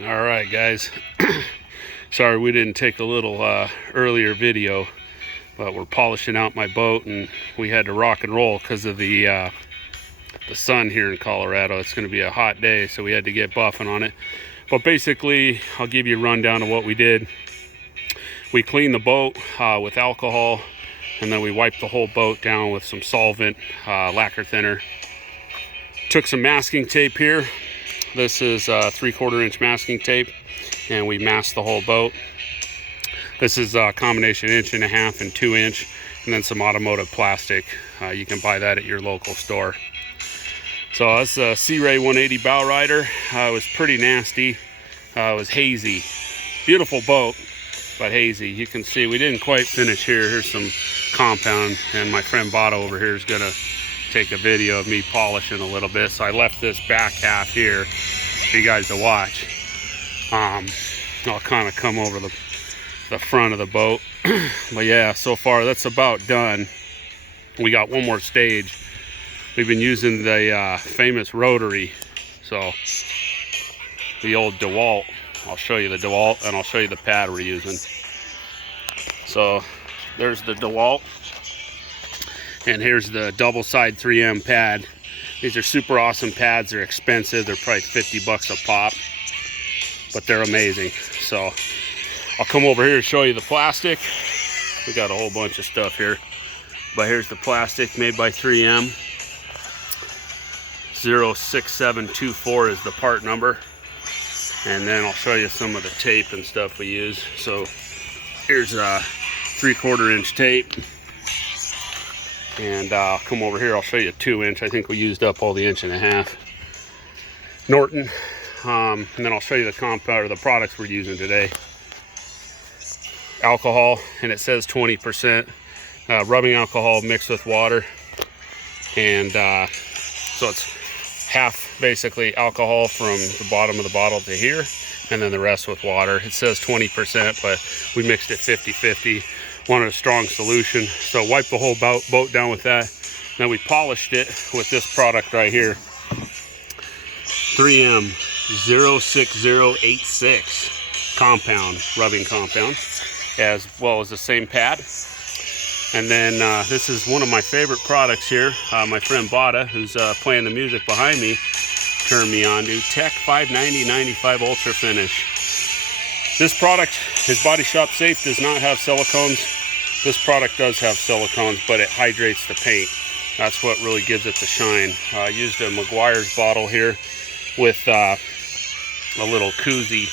All right, guys. Sorry we didn't take a little earlier video, but we're polishing out my boat, and we had to rock and roll because of the sun here in Colorado. It's going to be a hot day, so we had to get buffing on it. But basically, I'll give you a rundown of what we did. We cleaned the boat with alcohol, and then we wiped the whole boat down with some solvent, lacquer thinner. Took some masking tape here. This is 3/4 inch masking tape, and we masked the whole boat. This is a combination 1.5 inch and 2 inch, and then some automotive plastic. You can buy that at your local store. So that's a Sea Ray 180 bow rider. It was pretty nasty. It was hazy. Beautiful boat, but hazy. You can see we didn't quite finish here. Here's some compound, and my friend Bada over here is gonna take a video of me polishing a little bit. So I left this back half here for you guys to watch. I'll kind of come over the front of the boat. But yeah, so far that's about done. We got one more stage. We've been using the famous Rotary, so the old DeWalt. I'll show you the DeWalt, and I'll show you the pad we're using. So there's the DeWalt, and here's the double side 3M pad. These are super awesome pads. They're expensive. They're probably 50 bucks a pop, but they're amazing. So I'll come over here and show you the plastic. We got a whole bunch of stuff here, but here's the plastic made by 3M. 06724 is the part number. And then I'll show you some of the tape and stuff we use. So here's a 3/4 inch tape. And I'll come over here, I'll show you a 2 inch. I think we used up all the 1.5 inch. Norton. And then I'll show you the compound or the products we're using today. Alcohol, and it says 20%. Rubbing alcohol mixed with water. And so it's half basically alcohol from the bottom of the bottle to here, and then the rest with water. It says 20%, but we mixed it 50-50. Wanted a strong solution, so wiped the whole boat down with that. Then we polished it with this product right here, 3M 06086 compound, rubbing compound, as well as the same pad. And then this is one of my favorite products here. My friend Bada, who's playing the music behind me, turned me on to Tech 590-95 Ultra Finish. This product is Body Shop Safe, does not have silicones. This product does have silicones, but it hydrates the paint. That's what really gives it the shine. I used a McGuire's bottle here with a little koozie,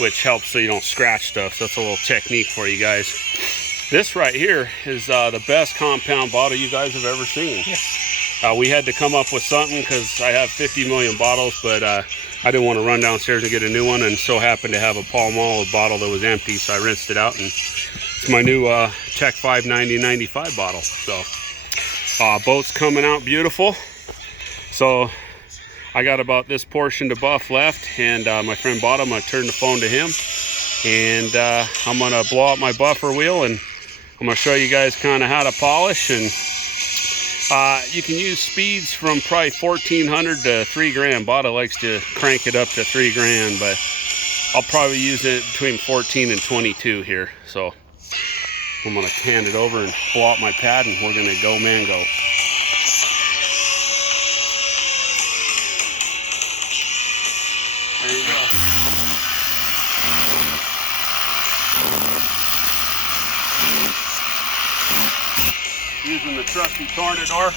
which helps so you don't scratch stuff. So that's a little technique for you guys. This right here is the best compound bottle you guys have ever seen. We had to come up with something because I have 50 million bottles, but I didn't want to run downstairs and get a new one, and so happened to have a Pall Mall bottle that was empty, so I rinsed it out, and it's my new Tech 590-95 bottle. So boat's coming out beautiful. So I got about this portion to buff left, and my friend Bada, I'm going to turn the phone to him, and I'm going to blow out my buffer wheel, and I'm going to show you guys kind of how to polish. And you can use speeds from probably 1400 to 3 grand. Bada likes to crank it up to 3 grand, but I'll probably use it between 14 and 22 here. So I'm going to hand it over and blow out my pad, and we're going to go, man, go. There you go. Using the trusty Tornador.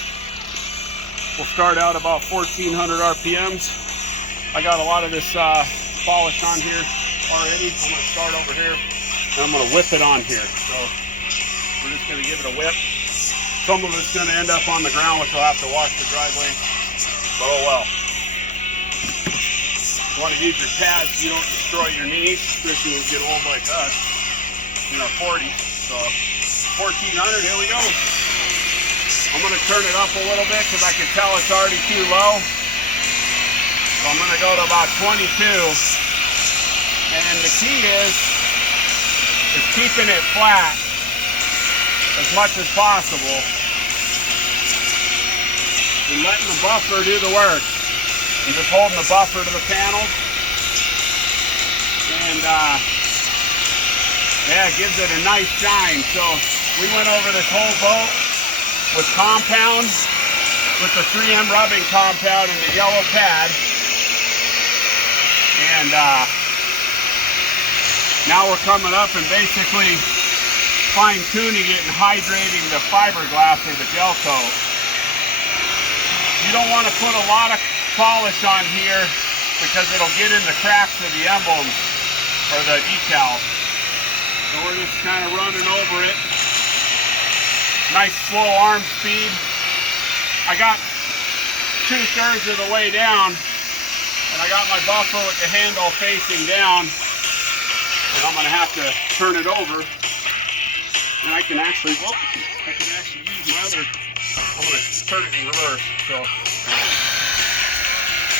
We'll start out about 1400 RPMs. I got a lot of this polish on here already. I'm going to start over here, and I'm going to whip it on here. So we're just going to give it a whip. Some of it's going to end up on the ground, which I'll have to wash the driveway, but oh well. You want to use your pads so you don't destroy your knees, especially when you get old like us in our 40s. So 1400, here we go. I'm going to turn it up a little bit because I can tell it's already too low. So I'm going to go to about 22. And the key is keeping it flat as much as possible and letting the buffer do the work. And just holding the buffer to the panel. and yeah, it gives it a nice shine. So we went over this whole boat with compound, with the 3M rubbing compound and the yellow pad. And now we're coming up and basically fine-tuning it and hydrating the fiberglass or the gel coat. You don't want to put a lot of polish on here because it'll get in the cracks of the emblem or the decal. So we're just kind of running over it. Nice slow arm speed. I got 2/3 of the way down, and I got my buffer with the handle facing down, and I'm going to have to turn it over. And I can actually, use my other, I'm going to turn it in reverse. So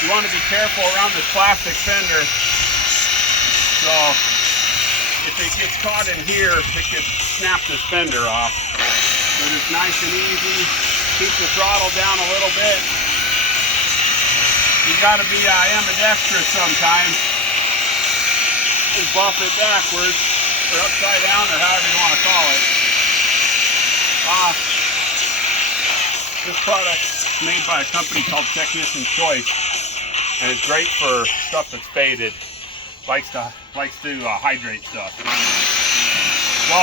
you want to be careful around this plastic fender. So if it gets caught in here, it could snap this fender off. But it's nice and easy. Keep the throttle down a little bit. You got to be ambidextrous sometimes. Just buff it backwards or upside down or however you want to call it. This product's made by a company called Technician's Choice, and it's great for stuff that's faded. Likes to hydrate stuff. So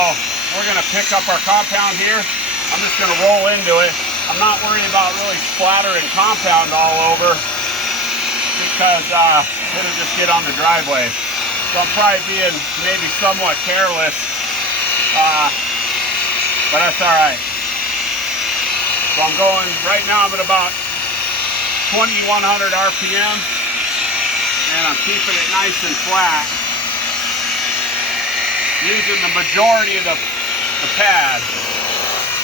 we're gonna pick up our compound here. I'm just gonna roll into it. I'm not worried about really splattering compound all over because it'll just get on the driveway. So I'm probably being maybe somewhat careless, but that's all right. So I'm going, right now I'm at about 2100 RPM, and I'm keeping it nice and flat. Using the majority of the pad,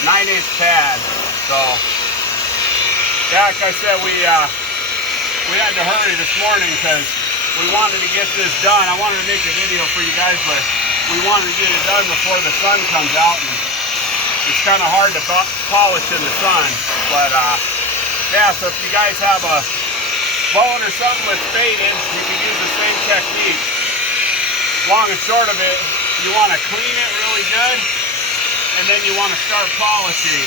9-inch pad. So, yeah, like I said, we had to hurry this morning because we wanted to get this done. I wanted to make a video for you guys, but we wanted to get it done before the sun comes out. And it's kind of hard to polish in the sun, but yeah, so if you guys have a boat or something that's faded, you can use the same technique. Long and short of it, you want to clean it really good, and then you want to start polishing.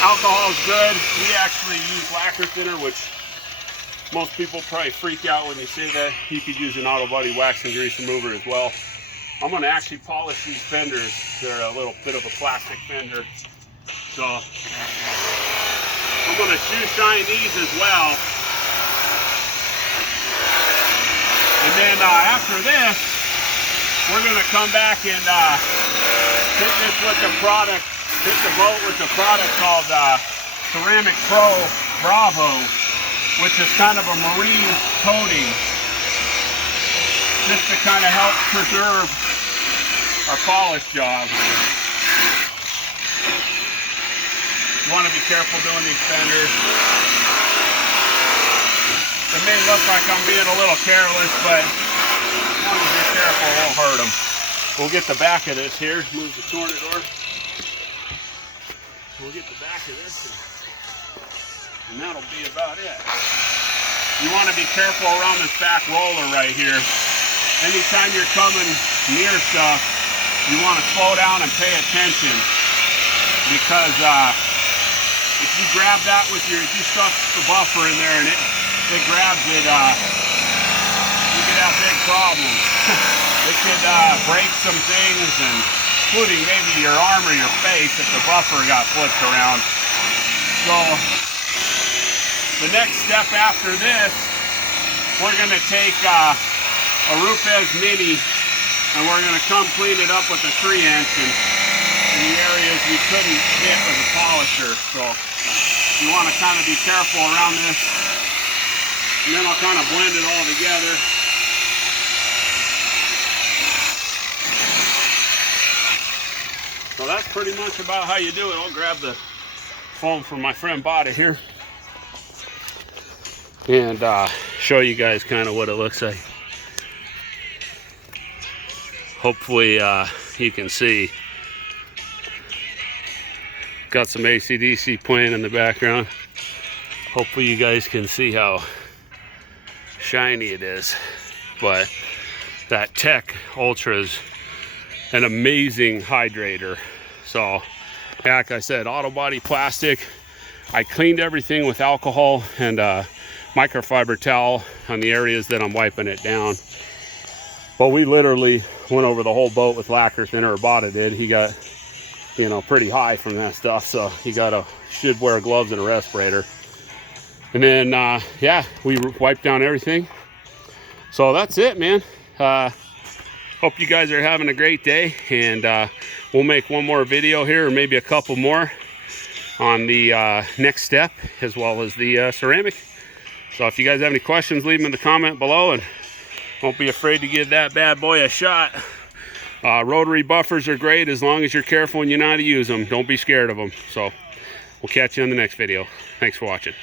Alcohol is good. We actually use lacquer thinner, which most people probably freak out when you say that. You could use an auto body wax and grease remover as well. I'm going to actually polish these fenders. They're a little bit of a plastic fender. So I'm going to shoe shine these as well. And then after this, we're going to come back and hit this with the product, hit the boat with the product called Ceramic Pro Bravo, which is kind of a marine coating, just to kind of help preserve our polish job. You want to be careful doing these fenders. It may look like I'm being a little careless, but as long as you're careful, it won't hurt them. We'll get the back of this here. Move the tornador. We'll get the back of this, and that'll be about it. You want to be careful around this back roller right here. Anytime you're coming near stuff, you want to slow down and pay attention, because if you grab that with your, if you stuff the buffer in there and it grabs it, you could have big problems. It could break some things, and including maybe your arm or your face if the buffer got flipped around. So the next step after this, we're going to take a Rupes Mini, and we're going to come clean it up with a 3-inch in the areas we couldn't hit with a polisher. So you want to kind of be careful around this, and then I'll kind of blend it all together. So that's pretty much about how you do it. I'll grab the foam from my friend Bada here and show you guys kind of what it looks like. Hopefully you can see. Got some AC/DC playing in the background. Hopefully you guys can see how shiny it is. but that Tech Ultra is an amazing hydrator. So like I said, auto body plastic. I cleaned everything with alcohol and microfiber towel on the areas that I'm wiping it down. But we literally went over the whole boat with lacquer thinner, or Bada did. He got, you know, pretty high from that stuff, so he should wear gloves and a respirator. And then yeah, we wiped down everything. So that's it, man. Hope you guys are having a great day, and we'll make one more video here, or maybe a couple more, on the next step, as well as the ceramic. So if you guys have any questions, leave them in the comment below, and don't be afraid to give that bad boy a shot. Rotary buffers are great as long as you're careful and you know how to use them. Don't be scared of them. So we'll catch you in the next video. Thanks for watching.